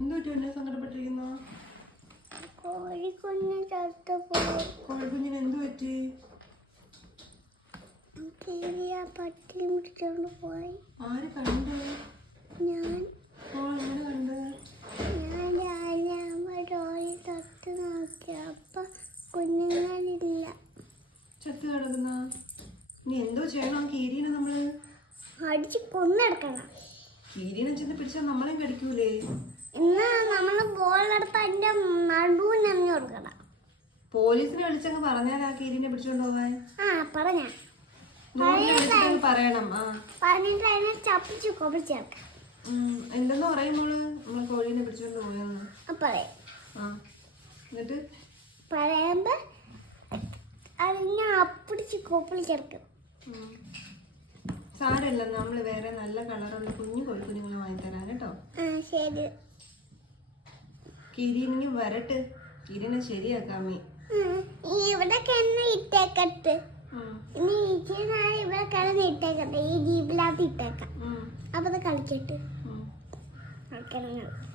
എന്ത് പറ്റി എന്നെ സങ്കടപ്പെട്ടിരിക്കുന്നു? കോഴിക്കുഞ്ഞ് ചത്തുപോയി. കോഴിക്കുഞ്ഞിന് എന്ത് പറ്റി? പട്ടി പിടിച്ചോണ്ട് പോയി. ആര് കണ്ടു? ഞാൻ. എങ്ങനെ കണ്ട്? ഞാൻ രാവിലെ തൊട്ട് നോക്കി. അപ്പൊ കുഞ്ഞുങ്ങളില്ല. ചത്ത് കിടക്കുന്ന നീ എന്തോ ചെയ്യണം? കീരീനെ നമ്മള് അടിച്ച് കൊന്നെടുക്കണം. കീരീനെ ചെന്ന് പിടിച്ചാൽ നമ്മളെയും കടിക്കൂലേ? ഇന്ന് നമ്മള് ബോളെടുത്ത് അതിന്റെ നടുവിന് എറിഞ്ഞു കൊടുക്കണം. പോലീസിനെ വിളിച്ചങ്ങ് പറഞ്ഞാൽ ആ കീരീനെ പിടിച്ചോണ്ട് പോവാൻ. പറഞ്ഞ പറയണം. പറഞ്ഞിട്ട് അതിനെ ചപ്പിച്ച് കൊപ്പിച്ചേർക്കാം. എന്തെന്ന് പറയുമ്പോള് നമ്മൾ കോഴീനെ പിടിച്ചോണ്ട് പോയെന്ന് എന്നിട്ട് പറയുമ്പോ അതിനെ അപ്പിടിച്ച് കൊപ്പിൽ ചേർക്കും. സാരമില്ല, നമ്മള് വേറെ നല്ല കളറുള്ള കുഞ്ഞു കോഴിക്കുഞ്ഞുങ്ങളെ വാങ്ങിത്തരാൻ കേട്ടോ. ശരി. കിരീനെ വരട്ട്, കിരീനെ ശരിയാക്കാമേ. ഇവിടെ കിടന്ന് ഇട്ടേക്കട്ട്. ഇനി ഇവിടെ കിടന്ന് ഇട്ടേക്കട്ടെ. ഈ ജീപ്പിനകത്ത് ഇട്ടേക്കാം. അപ്പൊ അത് കളിച്ചിട്ട് കളിക്കണം.